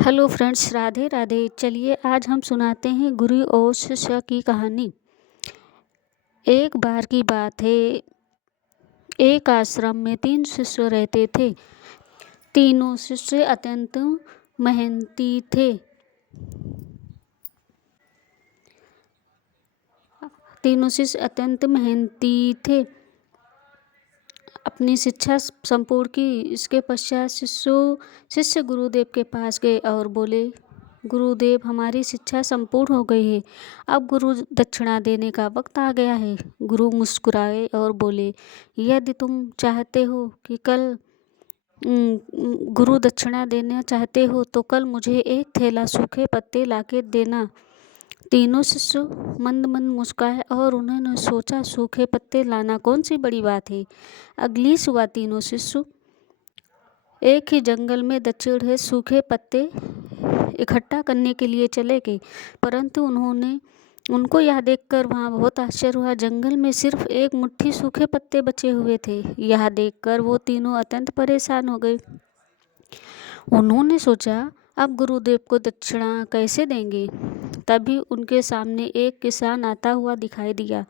Hello friends, Radhe Radhe. चलिए आज हम सुनाते हैं गुरु और शिष्य की कहानी। एक बार की बात है, एक आश्रम में 3 शिष्य रहते थे। तीनों शिष्य अत्यंत मेहनती थे। अपनी शिक्षा संपूर्ण की। इसके पश्चात शिष्य गुरुदेव के पास गए और बोले, गुरुदेव, हमारी शिक्षा संपूर्ण हो गई है, अब गुरु दक्षिणा देने का वक्त आ गया है। गुरु मुस्कुराए और बोले, यदि तुम चाहते हो कि कल गुरु दक्षिणा देना चाहते हो तो कल मुझे एक थैला सूखे पत्ते लाके देना। तीनों शिष्य मंद मंद मुस्काए और उन्होंने सोचा, सूखे पत्ते लाना कौन सी बड़ी बात है। अगली सुबह तीनों शिष्य एक ही जंगल में दक्षिण है सूखे पत्ते इकट्ठा करने के लिए चले गए, परंतु उनको यह देखकर वहाँ बहुत आश्चर्य हुआ। जंगल में सिर्फ एक मुट्ठी सूखे पत्ते बचे हुए थे। यह देखकर वो तीनों अत्यंत परेशान हो गए। उन्होंने सोचा, अब गुरुदेव को दक्षिणा कैसे देंगे। तभी उनके सामने एक किसान आता हुआ दिखाई दिया,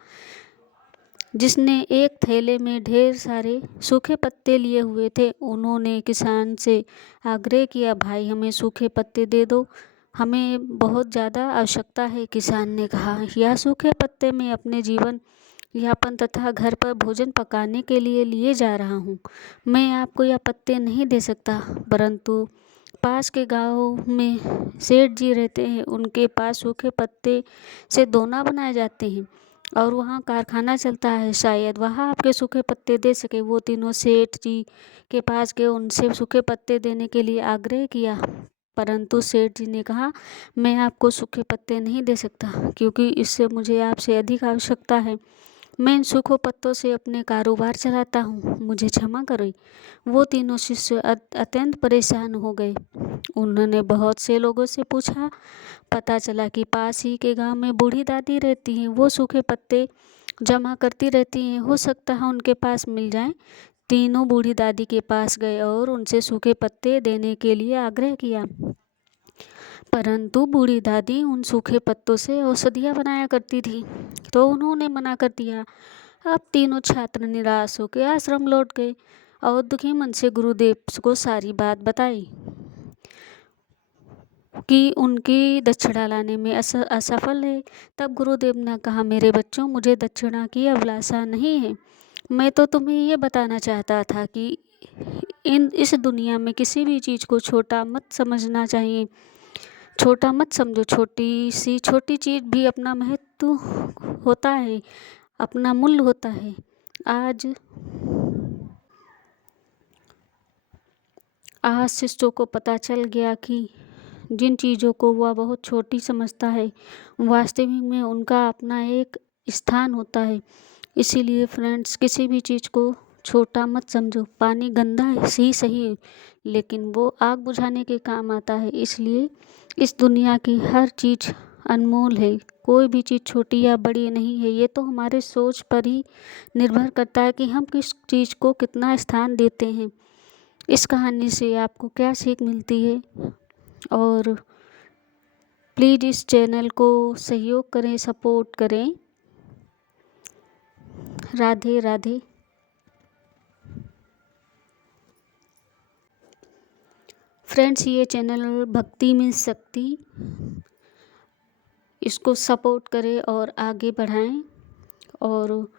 जिसने एक थैले में ढेर सारे सूखे पत्ते लिए हुए थे। उन्होंने किसान से आग्रह किया, भाई हमें सूखे पत्ते दे दो, हमें बहुत ज़्यादा आवश्यकता है। किसान ने कहा, यह सूखे पत्ते मैं अपने जीवन यापन तथा घर पर भोजन पकाने के लिए लिए जा रहा हूँ। मैं आपको यह पत्ते नहीं दे सकता। परंतु पास के गांव में सेठ जी रहते हैं, उनके पास सूखे पत्ते से दोना बनाए जाते हैं और वहाँ कारखाना चलता है, शायद वहाँ आपके सूखे पत्ते दे सके। वो तीनों सेठ जी के पास गए, उनसे सूखे पत्ते देने के लिए आग्रह किया, परंतु सेठ जी ने कहा, मैं आपको सूखे पत्ते नहीं दे सकता, क्योंकि इससे मुझे आपसे अधिक आवश्यकता है। मैं इन सूखे पत्तों से अपने कारोबार चलाता हूँ, मुझे क्षमा करें। वो तीनों शिष्य अत्यंत परेशान हो गए। उन्होंने बहुत से लोगों से पूछा। पता चला कि पास ही के गांव में बूढ़ी दादी रहती हैं, वो सूखे पत्ते जमा करती रहती हैं, हो सकता है उनके पास मिल जाएं। तीनों बूढ़ी दादी के पास गए और उनसे सूखे पत्ते देने के लिए आग्रह किया, परंतु बूढ़ी दादी उन सूखे पत्तों से औषधियाँ बनाया करती थी, तो उन्होंने मना कर दिया। अब तीनों छात्र निराश होकर आश्रम लौट गए और दुखी मन से गुरुदेव को सारी बात बताई कि उनकी दक्षिणा लाने में असफल है। तब गुरुदेव ने कहा, मेरे बच्चों, मुझे दक्षिणा की अभिलाषा नहीं है। मैं तो तुम्हें ये बताना चाहता था कि इस दुनिया में किसी भी चीज़ को छोटा मत समझना चाहिए। छोटा मत समझो, छोटी चीज़ भी अपना महत्व होता है, अपना मूल्य होता है। आज शिष्यों को पता चल गया कि जिन चीज़ों को वह बहुत छोटी समझता है, वास्तविक में उनका अपना एक स्थान होता है। इसीलिए फ्रेंड्स, किसी भी चीज़ को छोटा मत समझो। पानी गंदा है सही है, लेकिन वो आग बुझाने के काम आता है। इसलिए इस दुनिया की हर चीज़ अनमोल है, कोई भी चीज़ छोटी या बड़ी नहीं है। ये तो हमारे सोच पर ही निर्भर करता है कि हम किस चीज़ को कितना स्थान देते हैं। इस कहानी से आपको क्या सीख मिलती है? और प्लीज़ इस चैनल को सहयोग करें, सपोर्ट करें। राधे राधे। फ्रेंड्स, ये चैनल भक्ति में शक्ति, इसको सपोर्ट करें और आगे बढ़ाएं, और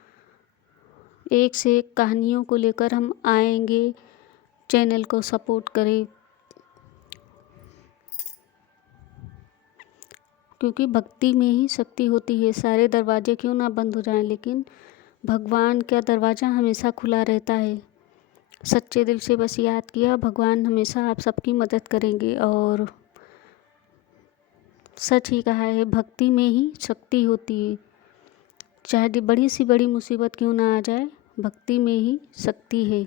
एक से एक कहानियों को लेकर हम आएंगे। चैनल को सपोर्ट करें, क्योंकि भक्ति में ही शक्ति होती है। सारे दरवाजे क्यों ना बंद हो जाएं, लेकिन भगवान का दरवाज़ा हमेशा खुला रहता है। सच्चे दिल से बस याद किया, भगवान हमेशा आप सबकी मदद करेंगे। और सच ही कहा है, भक्ति में ही शक्ति होती है। चाहे बड़ी सी बड़ी मुसीबत क्यों ना आ जाए, भक्ति में ही शक्ति है।